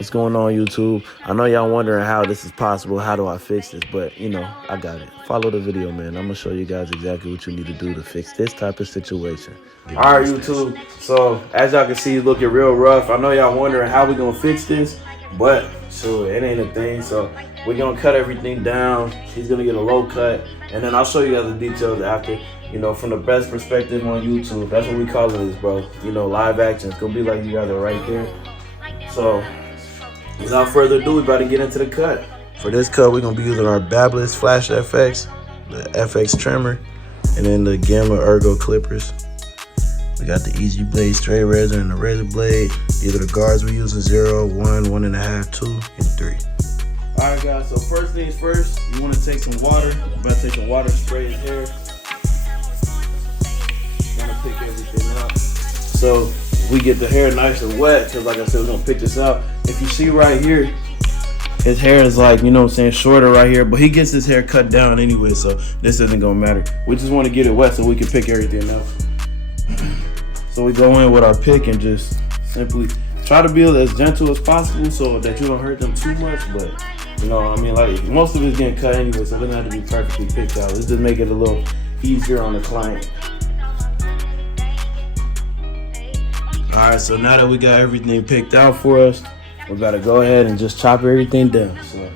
What's going on, YouTube? I know y'all wondering how this is possible. How do I fix this? But, I got it. Follow the video, man. I'm going to show you guys exactly what you need to do to fix this type of situation. All right, YouTube. So, as y'all can see, it's looking real rough. I know y'all wondering how we going to fix this, but, sure, it ain't a thing. So, we're going to cut everything down. He's going to get a low cut, and then I'll show you guys the details after. From the best perspective on YouTube. That's what we call this, bro. Live action. It's going to be like you guys are right there. So, without further ado, we about to get into the cut. For this cut, we're going to be using our Babyliss Flash FX, the FX trimmer, and then the Gamma Ergo clippers. We got the Easy Blade straight razor and the razor blade. These are the guards we're using: 0, 1, 1.5, 2, and 3. Alright guys, so first things first, you want to take some water. I'm about to take some water, spray his hair. Want to pick everything out. So we get the hair nice and wet, because like I said, we're going to pick this out. If you see right here, his hair is like, shorter right here, but he gets his hair cut down anyway, so this isn't going to matter. We just want to get it wet so we can pick everything out. So we go in with our pick and just simply try to be as gentle as possible so that you don't hurt them too much, but like most of it's getting cut anyway, so it doesn't have to be perfectly picked out. Let's just make it a little easier on the client. Alright, so now that we got everything picked out for us, we gotta go ahead and just chop everything down. So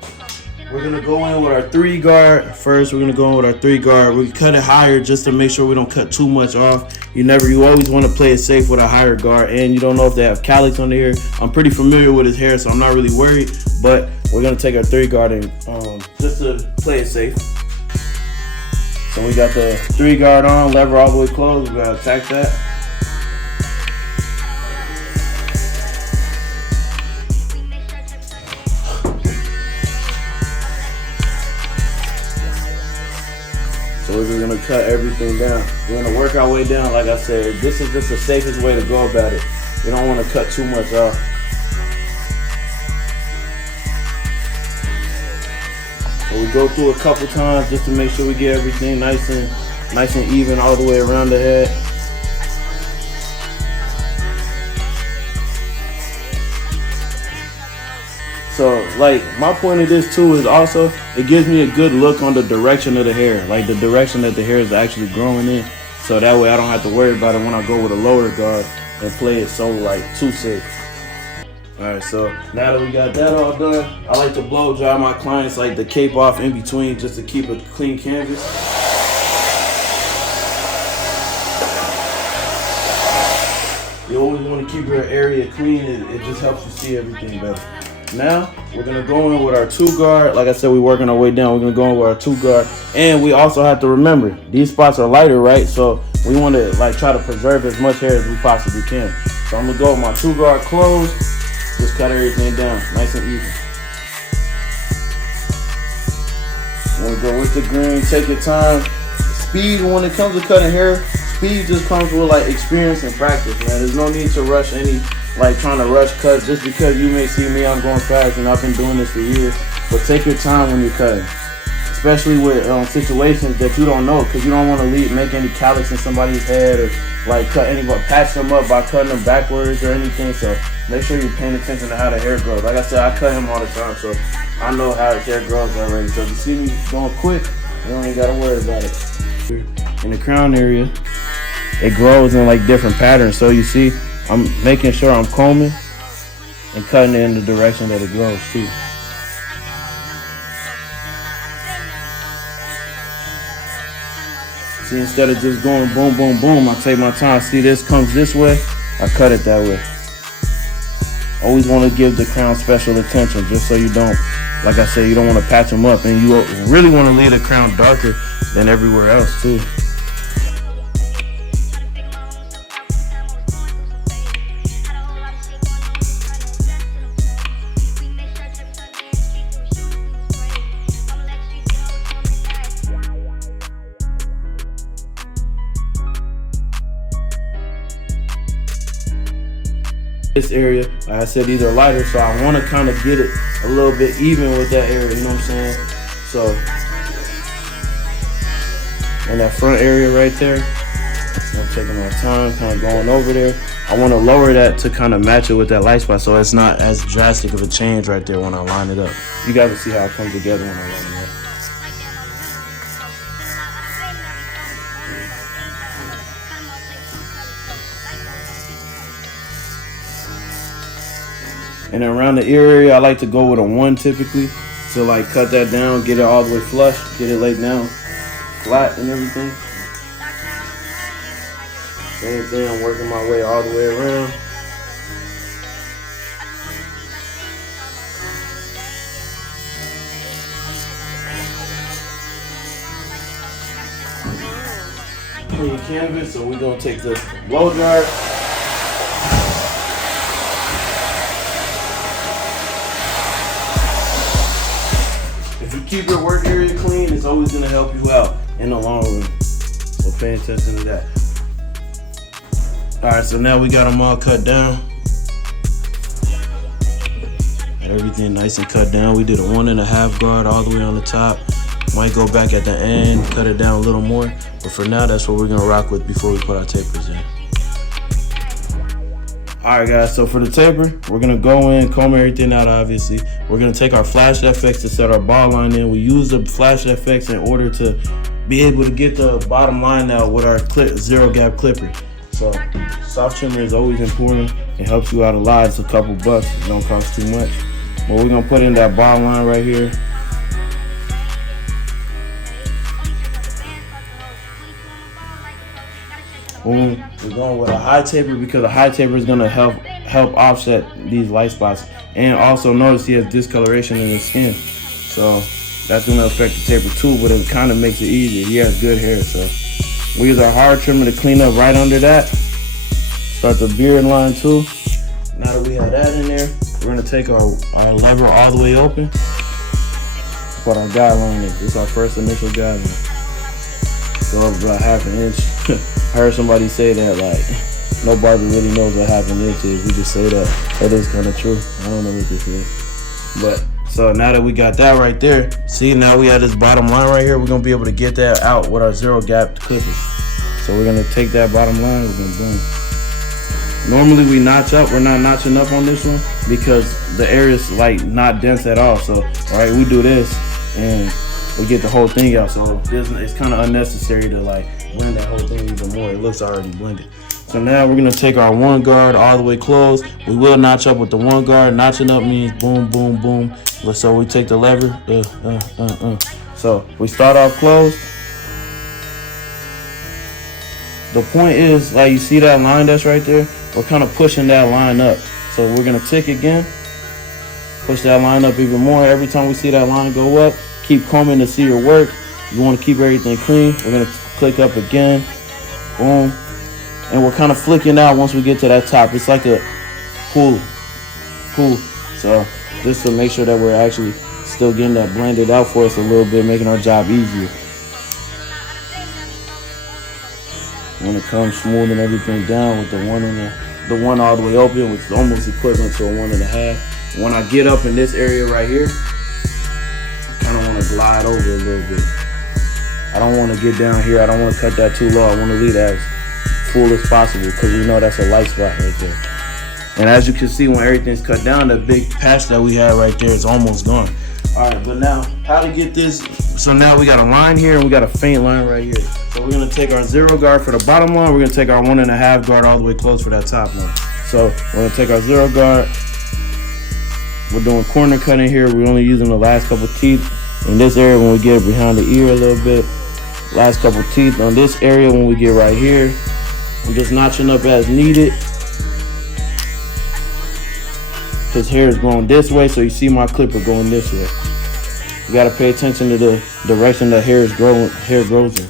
we're gonna go in with our 3 guard. First, we're gonna go in with our 3 guard. We cut it higher just to make sure we don't cut too much off. You always want to play it safe with a higher guard, and you don't know if they have calyx on the hair. I'm pretty familiar with his hair, so I'm not really worried, but we're gonna take our 3 guard and just to play it safe. So we got the 3 guard on, lever all the way closed. We gotta attack that. So we're just gonna cut everything down. We're gonna work our way down. Like I said, this is just the safest way to go about it. We don't want to cut too much off. So we go through a couple times just to make sure we get everything nice and even all the way around the head. So, like, my point of this too is also, it gives me a good look on the direction of the hair, like the direction that the hair is actually growing in. So that way I don't have to worry about it when I go with a lower guard and play it so too safe. Alright, so now that we got that all done, I like to blow dry my clients, like the cape off in between, just to keep a clean canvas. You always want to keep your area clean. It just helps you see everything better. Now, we're going to go in with our 2 guard. Like I said, we're working our way down. We're going to go in with our 2 guard. And we also have to remember, these spots are lighter, right? So we want to try to preserve as much hair as we possibly can. So I'm going to go with my 2 guard closed. Just cut everything down, nice and even. I'm going to go with the green. Take your time. Speed, when it comes to cutting hair, speed just comes with experience and practice, man. There's no need to rush trying to rush cuts just because you may see me, I'm going fast, and I've been doing this for years. But take your time when you're cutting, especially with situations that you don't know, because you don't want to make any calyx in somebody's head or patch them up by cutting them backwards or anything. So make sure you're paying attention to how the hair grows. Like I said, I cut him all the time, so I know how his hair grows already. So if you see me going quick, you don't even got to worry about it. In the crown area, it grows in different patterns. So you see, I'm making sure I'm combing and cutting it in the direction that it grows too. See, instead of just going boom, boom, boom, I take my time. See, this comes this way, I cut it that way. Always want to give the crown special attention, just so you don't, like I said, you don't want to patch them up, and you really want to leave the crown darker than everywhere else too. This area, like I said, these are lighter, so I want to kind of get it a little bit even with that area, you know what I'm saying? So, in that front area right there, I'm taking my time, kind of going over there. I want to lower that to kind of match it with that light spot so it's not as drastic of a change right there when I line it up. You guys will see how it comes together when I line it up. And then around the ear area, I like to go with a 1 typically to like cut that down, get it all the way flush, get it laid down flat and everything. Same thing, I'm working my way all the way around. For your canvas, so we're gonna take the blow dryer. If you keep your work area clean, it's always gonna help you out in the long run. So pay attention to that. All right, so now we got them all cut down. Everything nice and cut down. We did a 1.5 guard all the way on the top. Might go back at the end, cut it down a little more. But for now, that's what we're gonna rock with before we put our tapers in. All right, guys, so for the taper, we're gonna go in, comb everything out, obviously. We're gonna take our flash FX to set our ball line in. We use the flash FX in order to be able to get the bottom line out with our zero gap clipper. So soft trimmer is always important. It helps you out a lot. It's a couple bucks, it don't cost too much. But we're gonna put in that ball line right here. Boom. We're going with a high taper because a high taper is gonna help offset these light spots. And also notice he has discoloration in his skin. So that's gonna affect the taper too, but it kind of makes it easier. He has good hair, so we use our hard trimmer to clean up right under that. Start the beard line too. Now that we have that in there, we're gonna take our lever all the way open. Put our guideline in. This is our first initial guideline. Go up about 1/2 inch. I heard somebody say that like no barber really knows what 1/2 inch is. We just say that. That is kind of true. I don't know what this is. But so now that we got that right there, see now we have this bottom line right here. We're gonna be able to get that out with our zero gap clippers. So we're gonna take that bottom line, we're gonna boom. Normally we notch up, we're not notching up on this one because the area is like not dense at all. So all right, we do this and we get the whole thing out. So it's kind of unnecessary to like blend that whole thing even more. It looks already blended. So now we're gonna take our 1 guard all the way closed. We will notch up with the 1 guard. Notching up means boom, boom, boom. So we take the lever. So we start off closed. The point is, like you see that line that's right there? We're kind of pushing that line up. So we're gonna tick again. Push that line up even more. Every time we see that line go up, keep combing to see your work. You wanna keep everything clean. We're gonna click up again. Boom. And we're kind of flicking out once we get to that top. It's like a pull. So just to make sure that we're actually still getting that blended out for us a little bit, making our job easier. When it comes smoothing everything down with the 1 all the way open, which is almost equivalent to a 1.5. When I get up in this area right here, I kind of want to glide over a little bit. I don't want to get down here. I don't want to cut that too low. I want to leave that as full as possible because we know that's a light spot right there. And as you can see, when everything's cut down, the big patch that we had right there is almost gone. All right, but now how to get this? So now we got a line here and we got a faint line right here. So we're gonna take our 0 guard for the bottom line. We're gonna take our 1.5 guard all the way close for that top line. So we're gonna take our 0 guard. We're doing corner cutting here. We're only using the last couple teeth in this area when we get behind the ear a little bit. Last couple teeth on this area when we get right here. I'm just notching up as needed. His hair is going this way, so you see my clipper going this way. You gotta pay attention to the direction the hair grows in.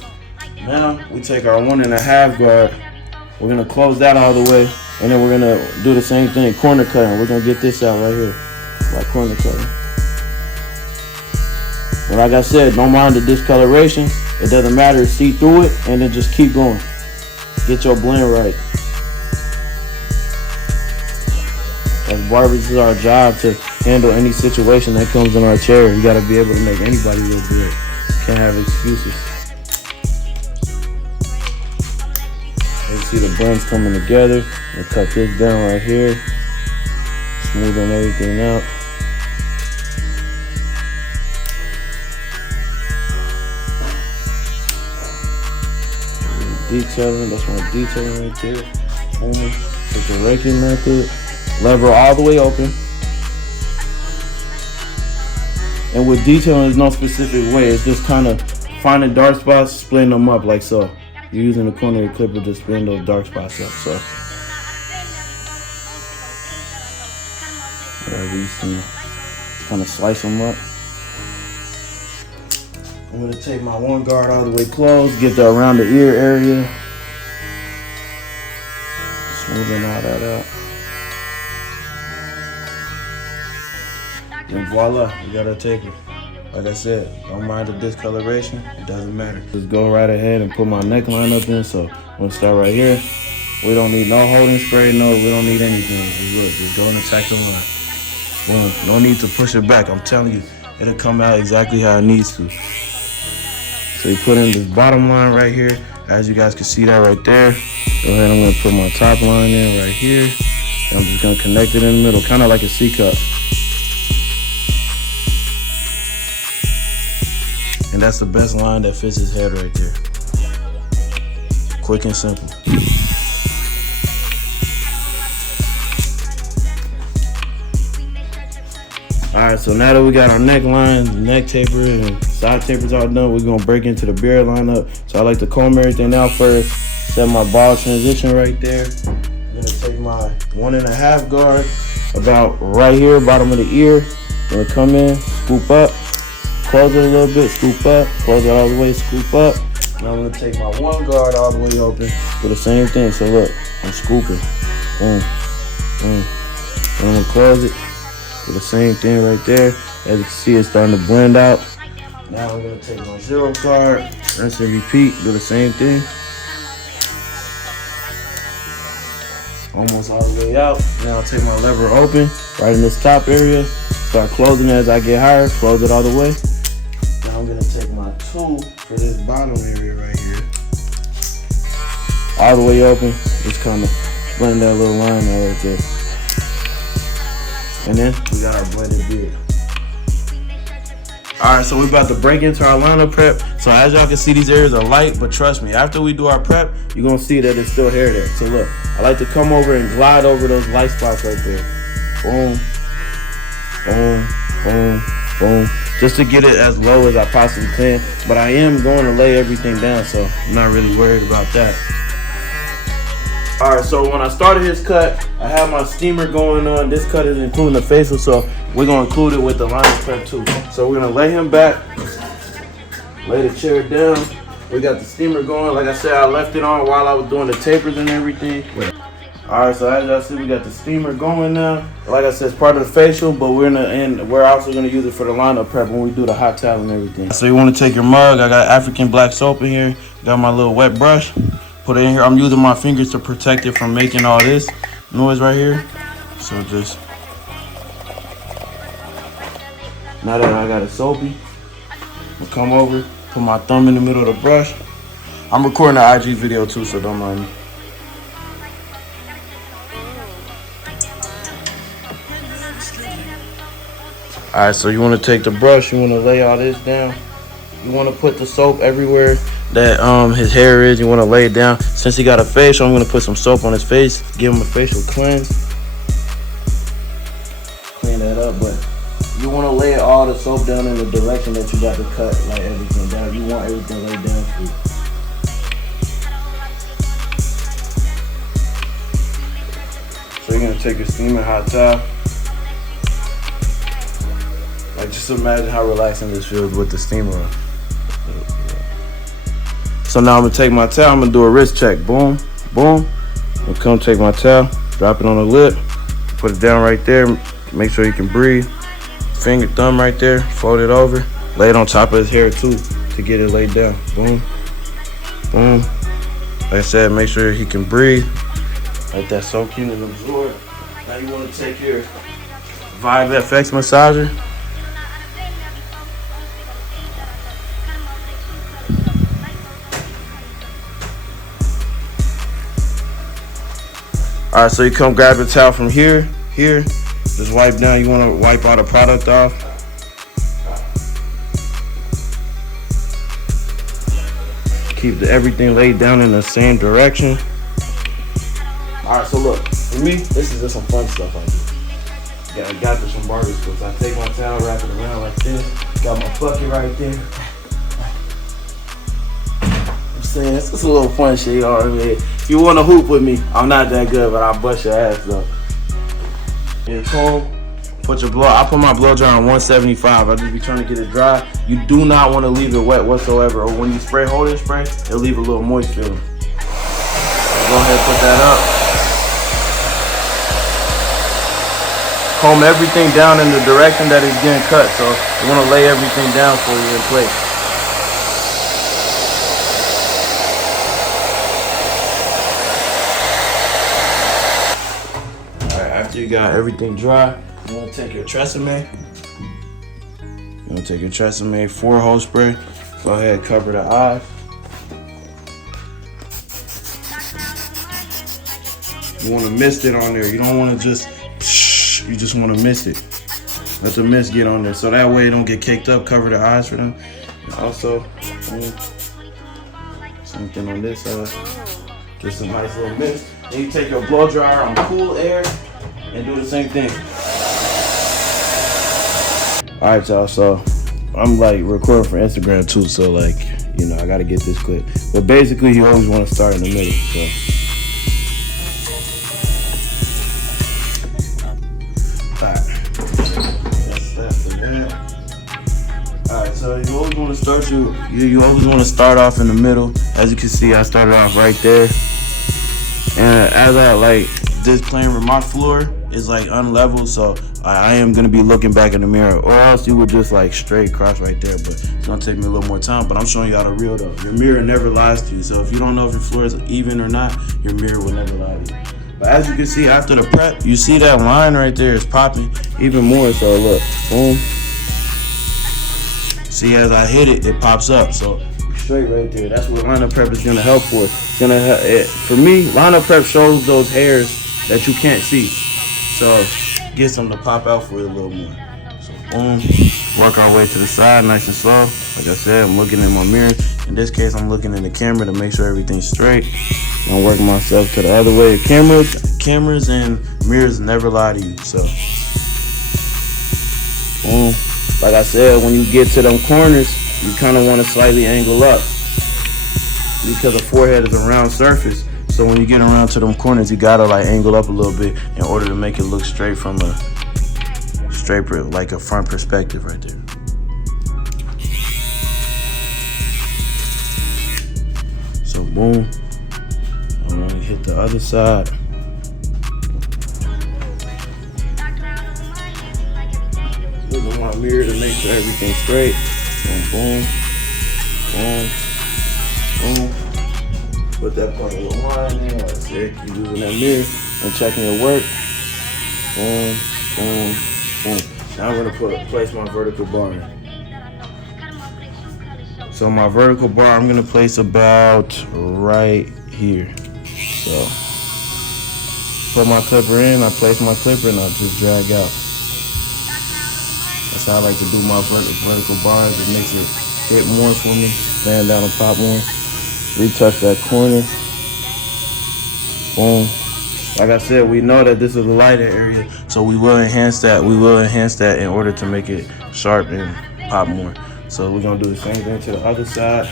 Now we take our 1.5 guard. We're gonna close that all the way, and then we're gonna do the same thing, corner cutting. We're gonna get this out right here, like corner cutting. But like I said, don't mind the discoloration. It doesn't matter. See through it, and then just keep going. Get your blend right. As barbers, it's our job to handle any situation that comes in our chair. You gotta be able to make anybody look good. Can't have excuses. see the blends coming together. I'm gonna cut this down right here, smoothing everything out. Detailing, that's my detailing right there. Take the raking method, lever all the way open. And with detailing, there's no specific way. It's just kind of finding dark spots, splitting them up like so. You're using the corner of your clipper to spin those dark spots up. So, whatever you see, kind of slice them up. I'm gonna take my one guard all the way closed, get that around the ear area. Smoothing all that out. And voila, you got a taper. Like I said, don't mind the discoloration, it doesn't matter. Just go right ahead and put my neckline up in. So I'm gonna start right here. We don't need no holding spray, no, we don't need anything. Just go and attack the line. Boom, no need to push it back. I'm telling you, it'll come out exactly how it needs to. So you put in this bottom line right here. As you guys can see that right there. Go ahead, I'm gonna put my top line in right here. And I'm just gonna connect it in the middle, kind of like a C-cup. And that's the best line that fits his head right there. Quick and simple. Alright, so now that we got our neckline, neck taper, and side tapers all done, we're gonna break into the beard lineup. So I like to comb everything out first, set my ball transition right there. I'm gonna take my 1.5 guard about right here, bottom of the ear. I'm gonna come in, scoop up, close it a little bit, scoop up, close it all the way, scoop up. Now I'm gonna take my one guard all the way open, do the same thing. So look, I'm scooping, boom, boom. And I'm gonna close it, do the same thing right there. As you can see, it's starting to blend out. Now I'm gonna take my 0 guard, rinse and repeat, do the same thing. Almost all the way out. Now I'll take my lever open, right in this top area. Start closing it as I get higher, close it all the way. Now I'm gonna take my tool for this bottom area right here. All the way open, just kind of blend that little line out right there. And then we got our blended beard. All right, so we're about to break into our lineup prep. So as y'all can see, these areas are light, but trust me, after we do our prep, you're gonna see that there's still hair there. So look, I like to come over and glide over those light spots right there. Boom, boom, boom, boom. Just to get it as low as I possibly can. But I am going to lay everything down, so I'm not really worried about that. All right, so when I started his cut, I have my steamer going on. This cut is including the facial, so we're gonna include it with the lineup prep too. So we're gonna lay him back, lay the chair down. We got the steamer going. Like I said, I left it on while I was doing the tapers and everything. All right, so as y'all see, we got the steamer going now. Like I said, it's part of the facial, but we're also gonna use it for the lineup prep when we do the hot towel and everything. So you wanna take your mug. I got African black soap in here. Got my little wet brush. Put it in here. I'm using my fingers to protect it from making all this noise right here. So just, now that I got it soapy, I'll come over, put my thumb in the middle of the brush. I'm recording an IG video too, so don't mind me. All right, so you want to take the brush, you want to lay all this down. You want to put the soap everywhere that his hair is. You want to lay it down. Since he got a facial, I'm going to put some soap on his face, give him a facial cleanse. Clean that up, but you want to lay all the soap down in the direction that you got to cut, like everything down. You want everything laid down for you. So you're going to take your steaming hot towel. Like, just imagine how relaxing this feels with the steamer on. So now I'm gonna take my towel, I'm gonna do a wrist check. Boom, boom. I'm gonna come take my towel, drop it on the lip, put it down right there, make sure you can breathe. Finger, thumb right there, fold it over, lay it on top of his hair too to get it laid down. Boom, boom. Like I said, make sure he can breathe. Let that soak in and absorb. Now you wanna take your Vibe FX massager. All right, so you come grab your towel from here. Just wipe down. You want to wipe all the product off. Keep everything laid down in the same direction. All right, so look, for me, this is just some fun stuff I do. Yeah, I got this from barber school. So I take my towel, wrap it around like this. Got my bucket right there. I'm saying, it's just a little fun shit, you know what I mean? If you want to hoop with me, I'm not that good, but I'll bust your ass though. Yeah, comb. Put your blow. I put my blow dry on 175. I just be trying to get it dry. You do not want to leave it wet whatsoever. Or when you spray, hold it, spray, it'll leave a little moist feeling. So go ahead and put that up. Comb everything down in the direction that it's getting cut. So you want to lay everything down for you in place. All right, after you got everything dry, you want to take your Tresemme. 4-hole spray. Go ahead, cover the eye. You want to mist it on there. You don't want to just, you just want to mist it. Let the mist get on there. So that way it don't get caked up. Cover the eyes for them. And also, same thing on this side. Just a nice little mist. Then you take your blow dryer on cool air and do the same thing. All right, y'all, so I'm like recording for Instagram too, so like, you know, I gotta get this clip. But basically, you always want to start in the middle, so. All right, that's that for that. All right, so you always want to start you always want to start off in the middle. As you can see, I started off right there, and as I like this plane with my floor is like unleveled, so I am gonna be looking back in the mirror, or else you would just like straight cross right there. But it's gonna take me a little more time. But I'm showing y'all the real though. Your mirror never lies to you. So if you don't know if your floor is even or not, your mirror will never lie to you. But as you can see, after the prep, you see that line right there is popping even more. So look, boom. See, as I hit it, it pops up. So straight right there. That's what line of prep is gonna help for. It's gonna for me, line of prep shows those hairs that you can't see. So gets them to pop out for you a little more. So boom, work our way to the side, nice and slow. Like I said, I'm looking in my mirror. In this case, I'm looking in the camera to make sure everything's straight. I'm working myself to the other way. Cameras and mirrors never lie to you. So boom, like I said, when you get to them corners, you kind of want to slightly angle up because the forehead is a round surface. So when you get around to them corners, you gotta like angle up a little bit in order to make it look straight from like a front perspective right there. So boom, I'm gonna hit the other side. Look at my mirror to make sure everything's straight. Boom, boom, boom, boom. Put that part of the line in there. That's it. Keep using that mirror and checking your work. Boom, boom, boom. Now I'm gonna place my vertical bar in. So my vertical bar, I'm gonna place about right here. So put my clipper in, I place my clipper and I just drag out. That's how I like to do my vertical bars. It makes it hit more for me, stand down and pop more. Retouch that corner. Boom. Like I said, we know that this is a lighter area, so we will enhance that. We will enhance that in order to make it sharp and pop more. So we're gonna do the same thing to the other side.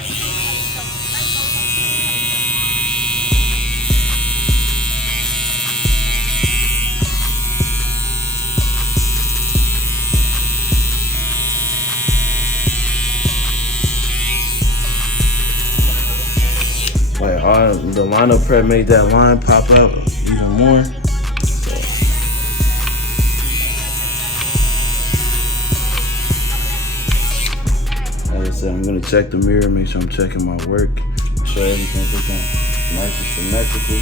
Like the lineup prep made that line pop up even more. So. Like I said, I'm gonna check the mirror, make sure I'm checking my work, make sure everything's looking nice and symmetrical.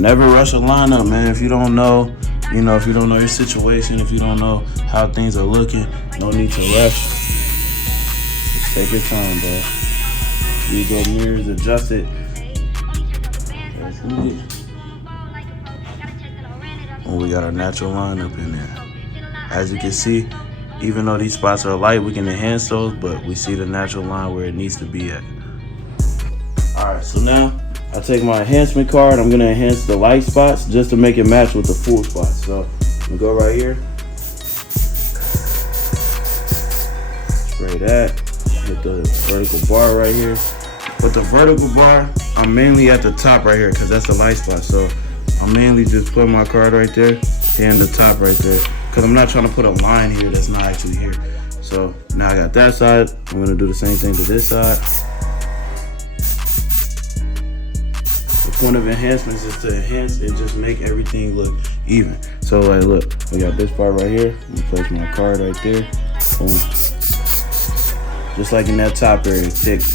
Never rush a lineup, man. If you don't know, if you don't know your situation, if you don't know how things are looking, no need to rush. Just take your time, bro. These little mirrors, adjust it. And we got our natural line up in there. As you can see, even though these spots are light, we can enhance those, but we see the natural line where it needs to be at. All right, so now I take my enhancement card. I'm gonna enhance the light spots just to make it match with the full spots. So I'm gonna go right here. Spray that. Hit the vertical bar right here. With the vertical bar, I'm mainly at the top right here because that's the light spot. So I'm mainly just putting my card right there and the top right there because I'm not trying to put a line here that's not actually here. So now I got that side. I'm gonna do the same thing to this side. The point of enhancements is to enhance and just make everything look even. So like, look, we got this part right here. I'm gonna place my card right there. Boom. Just like in that top area,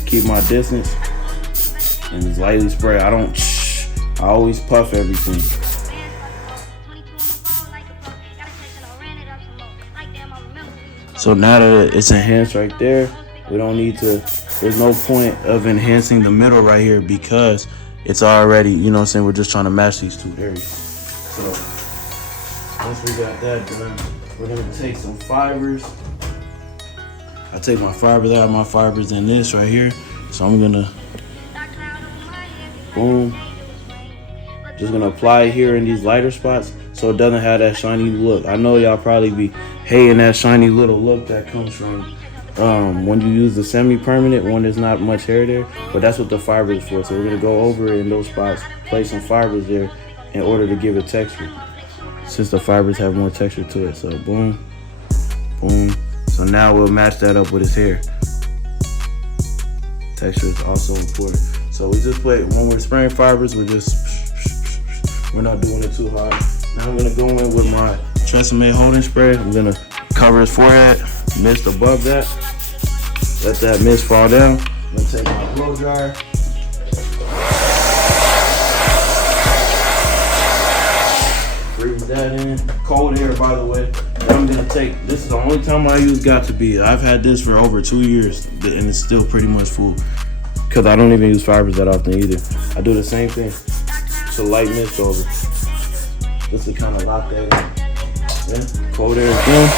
keep my distance and just lightly spray. I always puff everything. So now that it's enhanced right there, we don't need to, there's no point of enhancing the middle right here because it's already, you know what I'm saying, we're just trying to match these two areas. So once we got that done, we're gonna take some fibers. I take my fibers out, my fibers in this right here. So I'm gonna, boom. Just gonna apply it here in these lighter spots so it doesn't have that shiny look. I know y'all probably be hating that shiny little look that comes from when you use the semi-permanent when there's not much hair there, but that's what the fiber is for. So we're gonna go over in those spots, place some fibers there in order to give it texture, since the fibers have more texture to it. So boom, boom. So now we'll match that up with his hair. Texture is also important. So we just put, when we're spraying fibers, we're not doing it too hard. Now I'm gonna go in with my Tresemme holding spray. I'm gonna cover his forehead, mist above that. Let that mist fall down. I'm gonna take my blow dryer. Freeze that in. Cold air, by the way. Then I'm gonna take, this is the only time I use Got2b. I've had this for over 2 years and it's still pretty much full. Cause I don't even use fibers that often either. I do the same thing. It's a light mist over. Just to kind of lock that in. Yeah, cold air again.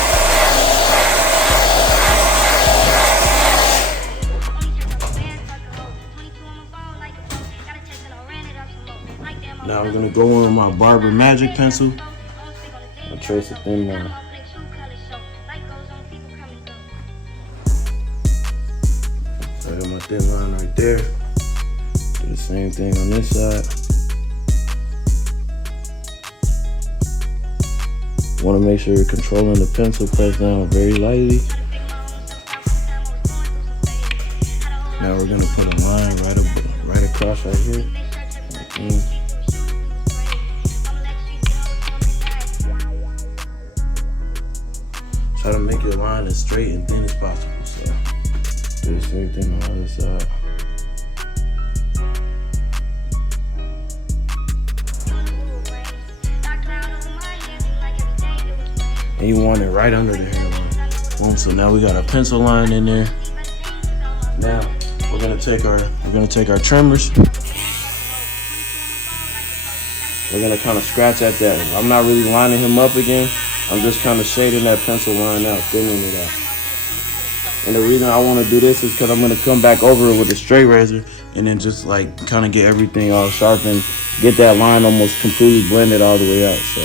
Now I'm gonna go in with my Barber Magic pencil. I'll trace a thin line. So I got my thin line right there. Do the same thing on this side. Want to make sure you're controlling the pencil, press down very lightly. Now we're gonna put a line right across right here. Try to make your line as straight and thin as possible. So do the same thing on the other side. And you want it right under the hairline. Boom. So now we got our pencil line in there. Now we're gonna take our trimmers. We're gonna kind of scratch at that. I'm not really lining him up again. I'm just kind of shading that pencil line out, thinning it out. And the reason I want to do this is because I'm gonna come back over it with a straight razor and then just like kind of get everything all sharpened, get that line almost completely blended all the way out. So.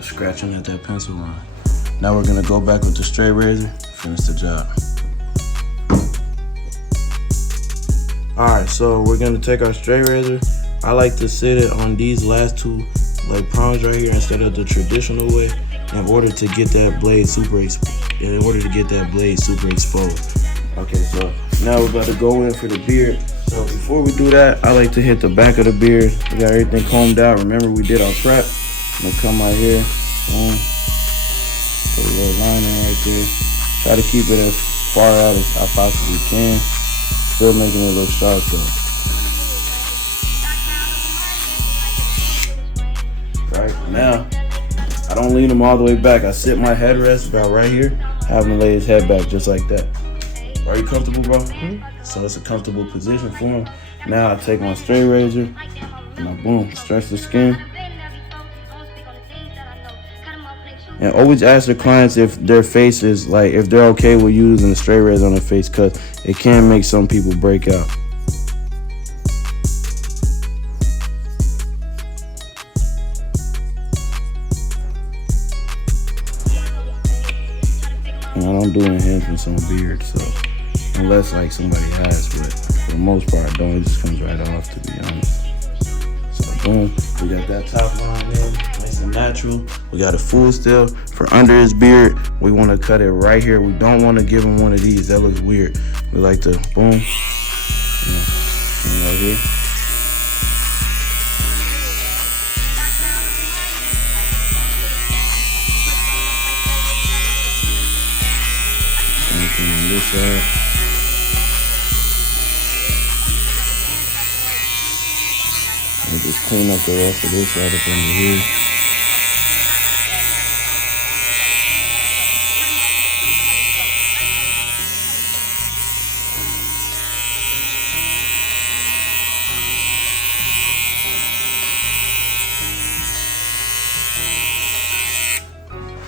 Scratching at that pencil line. Now we're gonna go back with the straight razor, finish the job. Alright, so we're gonna take our straight razor. I like to sit it on these last two like prongs right here instead of the traditional way in order to get that blade super exposed. Okay, so Now we're about to go in for the beard. So before we do that, I like to hit the back of the beard. We got everything combed out. Remember, we did our prep. I'm gonna come out here. Boom. Put a little line in right there. Try to keep it as far out as I possibly can. Still making it look sharp though. Right now, I don't lean him all the way back. I sit my headrest about right here, have him lay his head back just like that. Are you comfortable, bro? Mm-hmm. So it's a comfortable position for him. Now I take my straight razor and I boom, stretch the skin. And always ask your clients if their face is like, if they're okay with using a straight razor on their face, because it can make some people break out. And I don't do enhancements on beard, so unless like somebody has, but for the most part I don't. It just comes right off, to be honest. So boom, we got that top line in, nice and natural. We got a full still. For under his beard, we want to cut it right here. We don't want to give him one of these. That looks weird. We like to boom, right here. Same thing on this side. And just clean up the rest of this side up under here.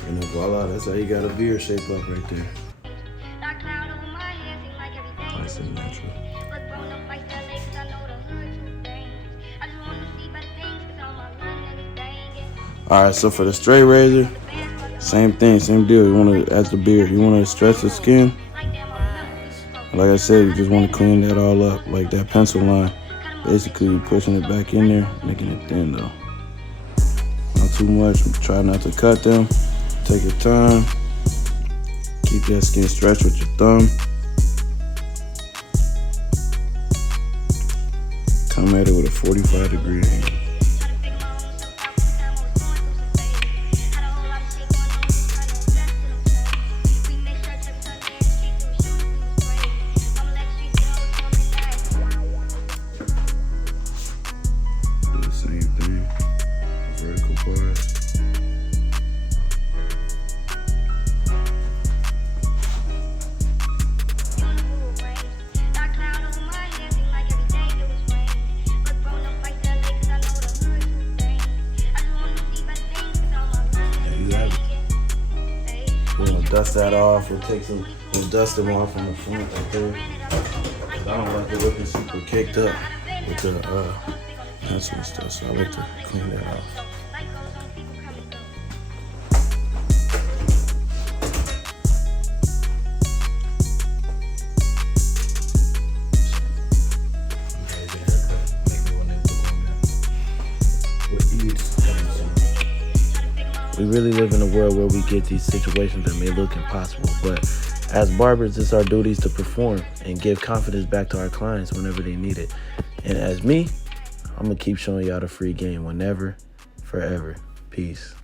And then voila, that's how you got a beard shape up right there. Nice and natural. Alright, so for the straight razor, same thing, same deal. You want to, as the beard, you want to stretch the skin. Like I said, you just want to clean that all up, like that pencil line. Basically, you're pushing it back in there, making it thin though. Not too much. Try not to cut them. Take your time. Keep that skin stretched with your thumb. Come at it with a 45-degree angle. Do the same thing. Vertical bars. We're gonna dust that off. We'll dust them off on the front right there. I don't like it looking super caked up with the pencil and stuff, so I like to clean that off. We really live in a world where we get these situations that may look impossible, but as barbers, it's our duties to perform and give confidence back to our clients whenever they need it. And as me, I'm gonna keep showing y'all the free game whenever, forever. Peace.